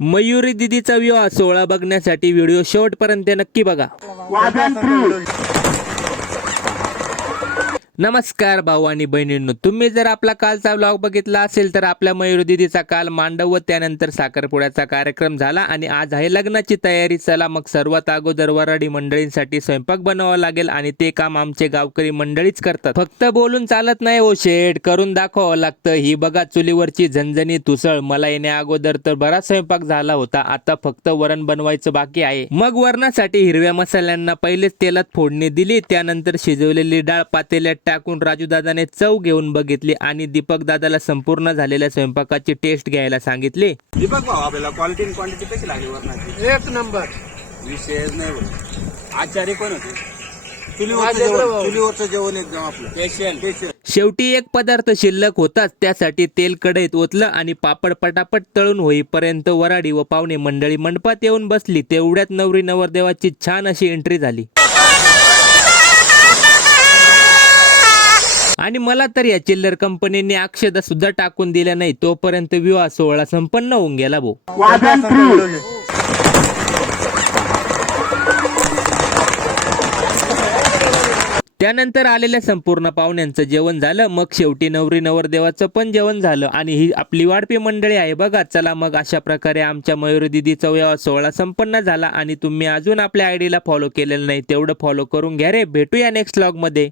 मयुरी दिदीचा विवाह सोहळा बघण्यासाठी व्हिडिओ शेवटपर्यंत नक्की बघा. नमस्कार भाऊ आणि बहिणींनो, तुम्ही जर आपला कालचा व्लॉग बघितला असेल तर आपल्या मयुरी दिदीचा काल मांडव व त्यानंतर साखरपुड्याचा कार्यक्रम झाला आणि आज आहे लग्नाची तयारी. चला मग सर्वात अगोदर वराडी मंडळींसाठी स्वयंपाक बनवावा लागेल आणि ते काम आमचे गावकरी मंडळीच करतात. फक्त बोलून चालत नाही ओ शेठ, करून दाखवावं लागतं. ही बघा चुलीवरची झणझणीत उसळ. मला येण्या अगोदर तर बराच स्वयंपाक झाला होता, आता फक्त वरण बनवायचं बाकी आहे. मग वरणासाठी हिरव्या मसाल्यांना पहिलेच तेलात फोडणी दिली, त्यानंतर शिजवलेली डाळ पातेल्यात टाकून राजू दादाने चव घेऊन बघितली आणि दीपक दादाला संपूर्ण झालेल्या स्वयंपाकाची टेस्ट घ्यायला सांगितली. दीपक भाऊ, आपल्याला क्वालिटी आणि क्वांटिटी कशी लागली वरणाची? एक नंबर. विषयच नाही बोल. आचार्य कोण होते? चुलीवरचं जेवण एकदम आपलं स्पेशल. शेवटी एक पदार्थ शिल्लक होताच, त्यासाठी तेल कढईत ओतलं आणि पापड पटापट तळून होईपर्यंत वराडी व पाहुणे मंडळी मंडपात येऊन बसली. तेवढ्यात नवरी नवरदेवाची छान अशी एंट्री झाली आणि मला तर या चिल्लर कंपनीने अक्षदा सुद्धा टाकून दिल्या नाही. तोपर्यंत विवाह सोहळा संपन्न होऊन गेला भाऊ. त्यानंतर आलेल्या संपूर्ण पाहुण्यांचं जेवण झालं. मग शेवटी नवरी नवरदेवाचं पण जेवण झालं आणि ही आपली वाढपी मंडळी आहे बघा. चला मग अशा प्रकारे आमच्या मयुरी दिदीचा विवाह सोहळा संपन्न झाला आणि तुम्ही अजून आपल्या आयडीला फॉलो केलेलं नाही तेवढं फॉलो करून घ्या रे. भेटूया नेक्स्ट व्लॉग मध्ये.